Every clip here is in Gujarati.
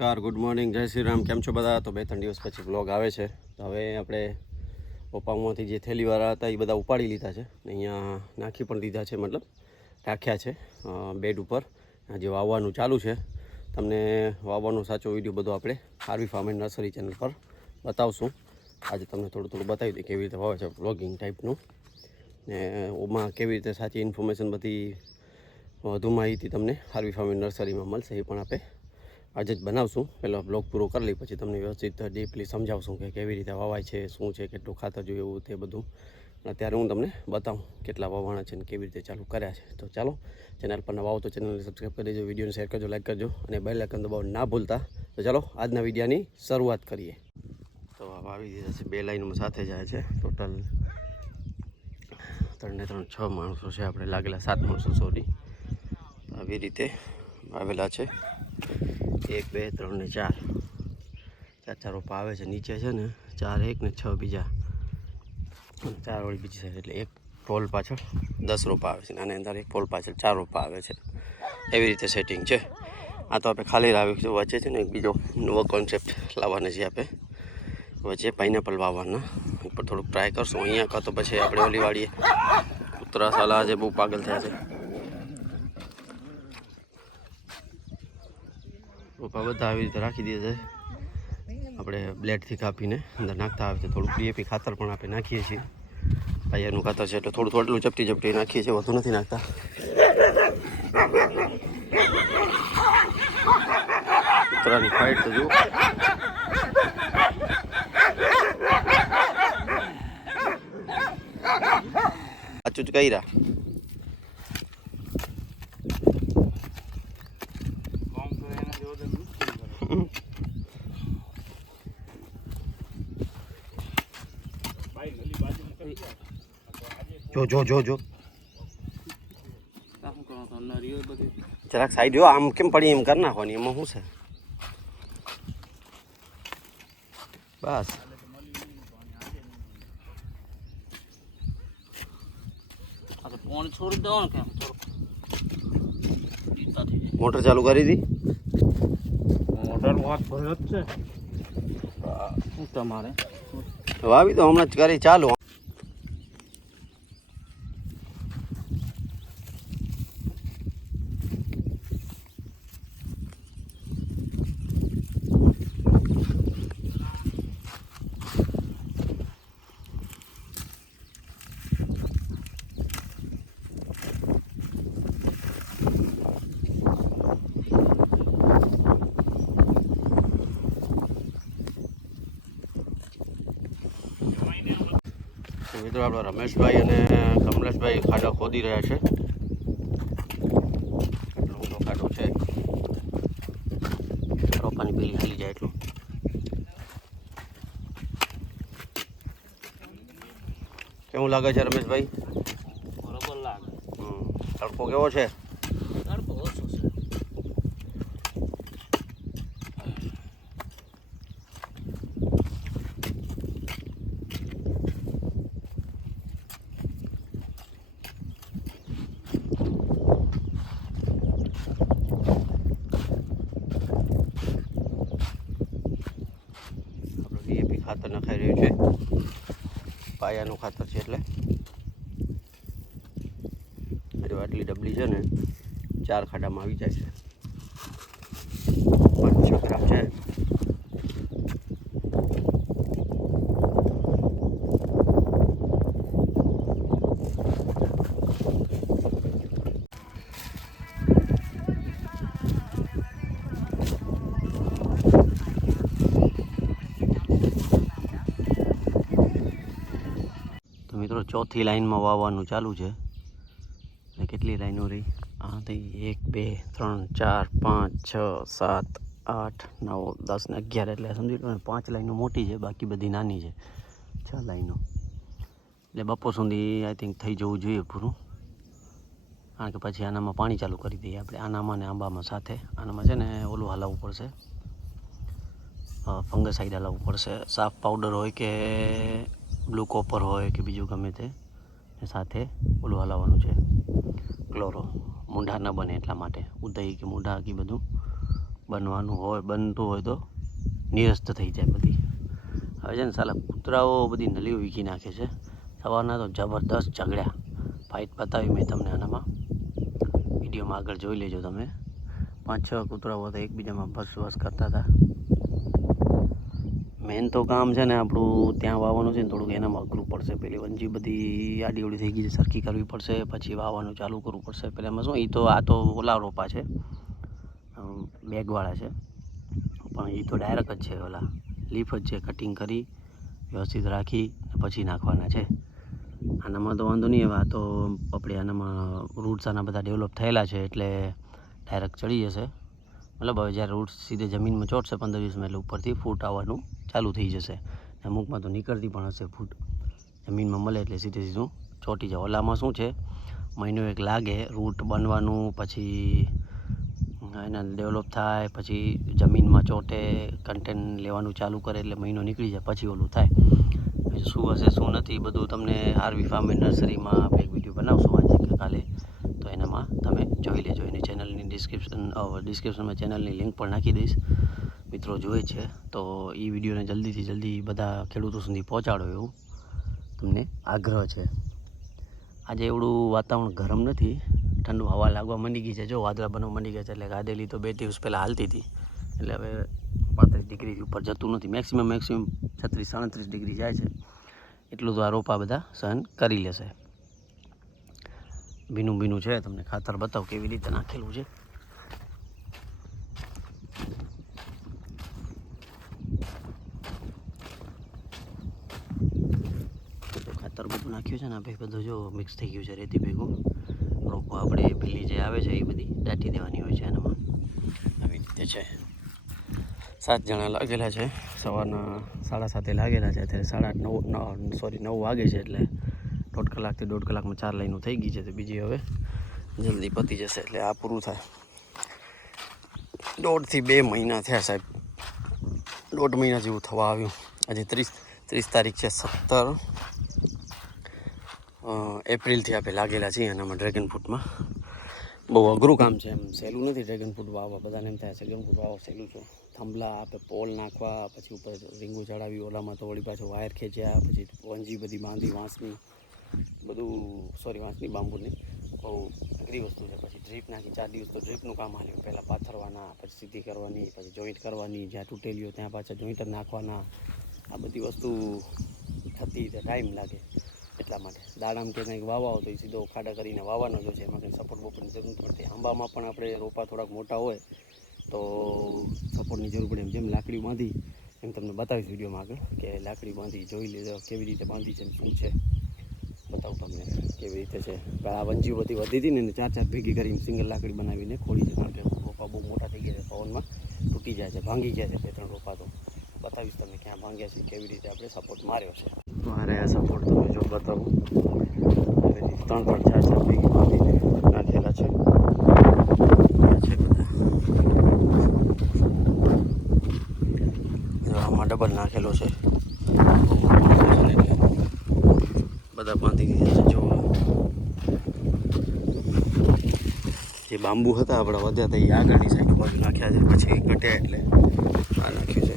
નમસ્કાર, ગુડ મોર્નિંગ, જય શ્રી રામ. કેમ છો બધા? તો 2-3 દિવસ પછી વ્લોગ આવે છે. તો હવે આપણે પપ્પામાંથી જે થેલીવાળા હતા એ બધા ઉપાડી લીધા છે ને અહીંયા નાખી પણ દીધા છે, મતલબ રાખ્યા છે બેડ ઉપર. જે વાવવાનું ચાલુ છે, તમને વાવવાનો સાચો વિડીયો બધો આપણે RV farm and nursery channel પર બતાવશું. આજે તમને થોડું બતાવી દઈએ કેવી રીતે વાવે છે, વ્લોગિંગ ટાઈપનું, ને ઓમાં કેવી રીતે સાચી ઇન્ફોર્મેશન બધી વધુ માહિતી તમને આરવી ફાર્મ એન્ડ નર્સરીમાં મળશે. એ પણ આપણે આજે જ બનાવશું. પહેલાં બ્લોગ પૂરો કરી લઈ, પછી તમને વ્યવસ્થિત ડીપલી સમજાવશું કે કેવી રીતે વાવાય છે, શું છે, કેટલું ખાતર જોઈએ એવું તે બધું. અત્યારે હું તમને બતાવું કેટલા વાવવાના છે અને કેવી રીતે ચાલુ કર્યા છે. તો ચાલો, ચેનલ પર નવા આવો તો ચેનલને સબસ્ક્રાઈબ કરી દેજો, વિડીયોને શેર કરજો, લાઈક કરજો અને બેલ આઇકન દબાવવાનું ના ભૂલતા. તો ચાલો આજના વિડીયોની શરૂઆત કરીએ. તો વાવી દીધા છે, 2 લાઈનમાં સાથે જાય છે. ટોટલ 3 6 માણસો છે, આપણે લાગેલા 7 માણસો સોરી. આવી રીતે આવેલા છે. 1 2 3 ને 4 રોપા આવે છે. નીચે છે ને 4 1 ને 6 બીજા, 4 વાળી બીજી સાઈડ, એટલે 1 પોલ પાછળ 10 રોપા આવે છે. આની અંદર 1 પોલ પાછળ 4 રોપા આવે છે. એવી રીતે સેટિંગ છે. આ તો આપણે ખાલી લાવી વચ્ચે છે ને એક બીજો નવો કોન્સેપ્ટ લાવવાના છે. આપણે વચ્ચે પાઇનેપલ વાવવાના ઉપર થોડુંક ટ્રાય કરશું. અહીંયા કાં તો પછી આપણે ઓલી વાળીએ કૂતરા સાલા જે બહુ પાગલ થયા છે. રોપા બધા આવી રીતે રાખી દે છે. આપણે બ્લેડથી કાપીને અંદર નાખતા આવે છે. થોડુંક ડીએપી ખાતર પણ આપણે નાખીએ છીએ. પાયાનું ખાતર છે એટલે થોડું ચપટી નાખીએ છીએ, વધુ નથી નાખતા. કૂતરાની ફાઇટ તો જુઓ. સાચું જ કર્યા. જો જરાક સાઈડ જો, આમ કેમ પડી એમ કરી નાખવાની, એમાં શું છે? બસ મોટર ચાલુ કરી દી. મોટર વાત ભરે જ છે તમારે વાવી તો હમણાં જ કરી ચાલુ. મિત્રો આપણા રમેશભાઈ અને કમલેશભાઈ ખાડા ખોદી રહ્યા છે. એટલો મોટો ખાડો છે, રોપાની પેલી હાલી જાય એટલું. કેવું લાગે છે રમેશભાઈ? બરોબર લાગે. તડકો કેવો છે? તડકો ઓછો છે. ખાતર નખાઈ રહ્યું છે, પાયાનું ખાતર છે. એટલે આટલી ડબલી છે ને 4 ખાડામાં આવી જાય છે. 5-6 ગ્રામ છે. મિત્રો ચોથી લાઈનમાં વાવવાનું ચાલુ છે. કેટલી લાઈનો રહી? હા, થઈ 1 2 3 4 5 6 7 8 9 10 ને 11, એટલે સમજી લો ને 5 લાઈનો મોટી છે, બાકી બધી નાની છે. 6 લાઈનો, એટલે બપોર સુધી આઈ થિંક થઈ જવું જોઈએ પૂરું. કારણ કે પછી આનામાં પાણી ચાલુ કરી દઈએ આપણે, આનામાં ને આંબામાં સાથે. આનામાં છે ને ઓલું હલાવવું પડશે, ફંગસાઇડ હલાવવું પડશે. સાફ પાવડર હોય કે બ્લુ કોપર હોય કે બીજું ગમે તે, સાથે ઓલું હલાવવાનું છે, ક્લોરો. મૂંઢા ન બને એટલા માટે, ઉદય કે મૂંઢા કે બધું બનવાનું હોય બનતું હોય તો નિરસ્ત થઈ જાય બધી. હવે છે ને સાલા કૂતરાઓ બધી નલીઓ વીખી નાખે છે. સવારના તો જબરદસ્ત ઝઘડ્યા, ફાઇટ બતાવી મેં તમને આનામાં, વિડીયોમાં આગળ જોઈ લેજો તમે. 5-6 કૂતરાઓ હતા એકબીજામાં બસ કરતા હતા. મેન તો કામ છે ને આપણું ત્યાં વાવવાનું છે ને થોડુંક એનામાં અઘરું પડશે. પેલી વંજી બધી આડી ઓડી થઈ ગઈ છે, સરખી કરવી પડશે, પછી વાવવાનું ચાલુ કરવું પડશે. પહેલાં એમાં શું આ તો ઓલા રોપા છે, બેગવાળા છે, પણ એ તો ડાયરેક્ટ જ છે, ઓલા લીફ જ છે, કટિંગ કરી વ્યવસ્થિત રાખી પછી નાખવાના છે. આનામાં તો વાંધો નહીં. હવે આ તો આપણે આનામાં રૂટ્સ આના બધા ડેવલપ થયેલા છે એટલે ડાયરેક્ટ ચડી જશે. મતલબ હવે જ્યારે રૂટ્સ સીધે જમીનમાં ચોટશે 15-20 એટલે ઉપરથી ફૂટ આવવાનું ચાલુ થઈ જશે. અમુકમાં તો નીકળતી પણ હશે ફૂટ, જમીનમાં મળે એટલે સીધું ચોંટી જાય. ઓલામાં શું છે, મહિનો એક લાગે રૂટ બનવાનું, પછી એના ડેવલપ થાય, પછી જમીનમાં ચોંટે, કન્ટેન્ટ લેવાનું ચાલુ કરે એટલે મહિનો નીકળી જાય, પછી ઓલું થાય. શું હશે શું નથી બધું તમને આરવી ફાર્મ એન્ડ નર્સરીમાં આપણે એક વિડીયો બનાવશું આજે કે કાલે, તો એનામાં તમે જોઈ લેજો. એની ચેનલની ડિસ્ક્રિપ્શનમાં ચેનલની લિંક પણ નાખી દઈશ. મિત્રો જોઈએ છે તો એ વિડીયોને જલ્દીથી જલ્દી બધા ખેડૂતો સુધી પહોંચાડો એવું તમને આગ્રહ છે. આજે એવડું વાતાવરણ ગરમ નથી, ઠંડુ હવા લાગવા માંડી ગઈ છે. જો વાદળા બનવા માંડી ગયા છે એટલે ગાદેલી તો 2 દિવસ પહેલાં હાલતી હતી એટલે હવે 35 ડિગ્રી ઉપર જતું નથી. મેક્સિમમ 36-37 ડિગ્રી જાય છે. એટલું તો આ રોપા બધા સહન કરી લેશે. ભીનું છે, તમને ખાતર બતાવું કેવી રીતે નાખેલું છે. ખાતર બધું નાખ્યું છે ને ભાઈ, બધું જો મિક્સ થઈ ગયું છે રેતી ભેગું. રોપો આપણે પેલી જે આવે છે એ બધી દાટી દેવાની હોય છે એનામાં. આવી રીતે છે. 7 જણા લાગેલા છે, સવારના 7:30 લાગેલા છે. અત્યારે 9 વાગે છે એટલે 1.5 કલાકથી 1.5 કલાકમાં 4 લાઈનો થઈ ગઈ છે. તો બીજી હવે જલ્દી પતી જશે એટલે આ પૂરું થાય. 1.5 થી 2 મહિના થયા સાહેબ, 1.5 મહિના જેવું થવા આવ્યું. આજે 30 તારીખ છે, 17 એપ્રિલથી આપણે લાગેલા છીએ એનામાં ડ્રેગન ફ્રૂટમાં. બહુ અઘરું કામ છે, એમ સહેલું નથી ડ્રેગન ફ્રૂટ વાવવા. બધાને એમ થાય ડ્રેગન ફ્રૂટ વાવવા સહેલું છે. થાંભલા આપણે પોલ નાખવા, પછી ઉપર રીંગું ચડાવી, ઓલામાં તો વળી પાછું વાયર ખેંચ્યા, પછી વંજી બધી બાંધી વાંસની, વાંસની બાંબુની. બહુ અઘરી વસ્તુ છે. પછી ડ્રીપ નાખી 4 દિવસ તો ડ્રીપનું કામ હાલ્યું. પહેલાં પાથરવાના, પછી સીધી કરવાની, પછી જોઈન્ટ કરવાની, જ્યાં તૂટેલી હોય ત્યાં પાછા જોઈન્ટ નાખવાના. આ બધી વસ્તુ થતી તો ટાઈમ લાગે. એટલા માટે દાડામાં કે કંઈક વાવવા હોય તો એ સીધો ખાડા કરીને વાવવાનો જ હોય છે. એમાં કંઈ સપોર્ટ બપોર્ટની જરૂર નથી પડતી. આંબામાં પણ આપણે રોપા થોડાક મોટા હોય તો સપોર્ટની જરૂર પડે. જેમ લાકડી બાંધી એમ તમને બતાવીશ વિડીયોમાં આગળ કે લાકડી બાંધી જોઈ લેજો કેવી રીતે બાંધી છે, શું છે બતાવું તમને કેવી રીતે છે. આ વંજીઓ બધી વધી હતી ને એને 4 ભેગી કરીને સિંગલ લાકડી બનાવીને ખોલી છે, કારણ કે રોપા બહુ મોટા થઈ ગયા છે, પવનમાં તૂટી જાય છે, ભાંગી ગયા છે 2-3 રોપા. તો બતાવીશ તમને ક્યાં ભાંગ્યા છે, કેવી રીતે આપણે સપોર્ટ માર્યો છે. મારે આ સપોર્ટ તમે જો બતાવું, 3-4 ભેગી બાંધીને નાખેલા છે. આમાં ડબલ નાખેલો છે, બધા બાંધી દીધા છે. જો જે બાંબુ હતા આપણા વધ્યા હતા એ આગળની સાઈડ બાજુ નાખ્યા છે, પછી ઘટ્યા એટલે આ નાખ્યું છે.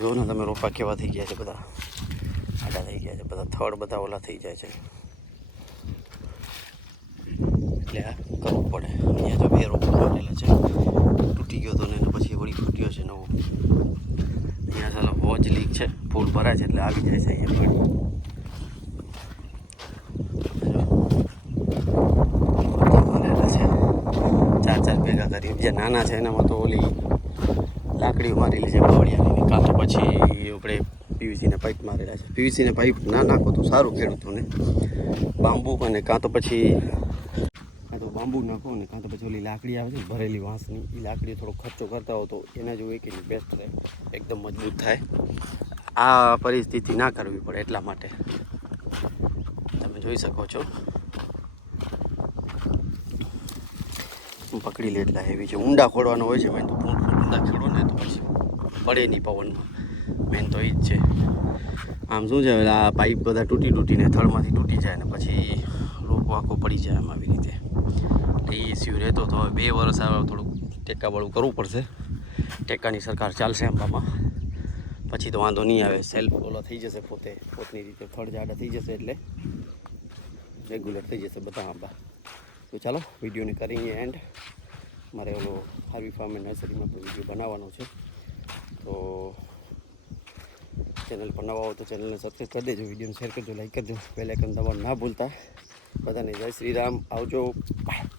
જો ને તમે રોપા કેવા થઈ ગયા છે, બધા આડા થઈ ગયા છે, બધા થડ બધા ઓલા થઈ જાય છે એટલે આ કરવું પડે. અહીંયા જો 2 રોપા કાઢેલા છે, તૂટી ગયો હતો ને પછી વળી ફૂટ્યો છે નવો. અહીંયા ચાલો વોચ લીક છે, ફૂલ ભરાય છે એટલે આવી જાય છે અહીંયા પાણી. 4 ભેગા કરી. જે નાના છે એનામાં તો ઓલી લાકડીઓ મારેલી છે બાવળિયાની, કાં તો પછી આપણે પીવીસીના પાઇપ મારેલા છે. પીવીસીના પાઇપ ના નાખો તો સારું ખેડૂતોને. બાંબુ અને કાં તો બાંબુ નાખો ને કાં તો પછી ઓલી લાકડી આવે છે ને ભરેલી વાંસની, એ લાકડી થોડો ખર્ચો કરતા હો તો એના જેવું એક બેસ્ટ રહે, એકદમ મજબૂત થાય. આ પરિસ્થિતિ ના કરવી પડે એટલા માટે તમે જોઈ શકો છો. પકડી લે એટલા હેવી છે. ઊંડા ખોડવાનો હોય છે મેન તો, ઊંડા ખોડો ને તો પછી પડે નહીં પવનમાં, મેન તો એ જ છે. આમ શું છે, આ પાઇપ બધા તૂટીને થળમાંથી તૂટી જાય ને પછી રોપો આખો પડી જાય એમ આવી રીતે. એ ઇસ્યુ રહેતો તો હવે 2 વર્ષ આવે થોડુંક ટેકાવાળું કરવું પડશે. ટેકાની સરકાર ચાલશે આંબામાં, પછી તો વાંધો નહીં આવે. સેલ્ફ ઓલો થઈ જશે, પોતની રીતે થડ જાડા થઈ જશે એટલે રેગ્યુલર થઈ જશે બધા આંબા. તો ચાલો વિડીયોને કરીએ એન્ડ. મારે ઓલો હાર્વી ફાર્મ એન્ડ નર્સરીમાં પણ વિડીયો બનાવવાનો છે. તો ચેનલ પર નવા હો તો ચેનલને સબસ્ક્રાઈબ કરી દેજો, વિડીયોને શેર કરજો, લાઈક કરજો, બેલ આઇકન દબાવવાનું ના ભૂલતા. બધાને જય શ્રી રામ, આવજો, બાય.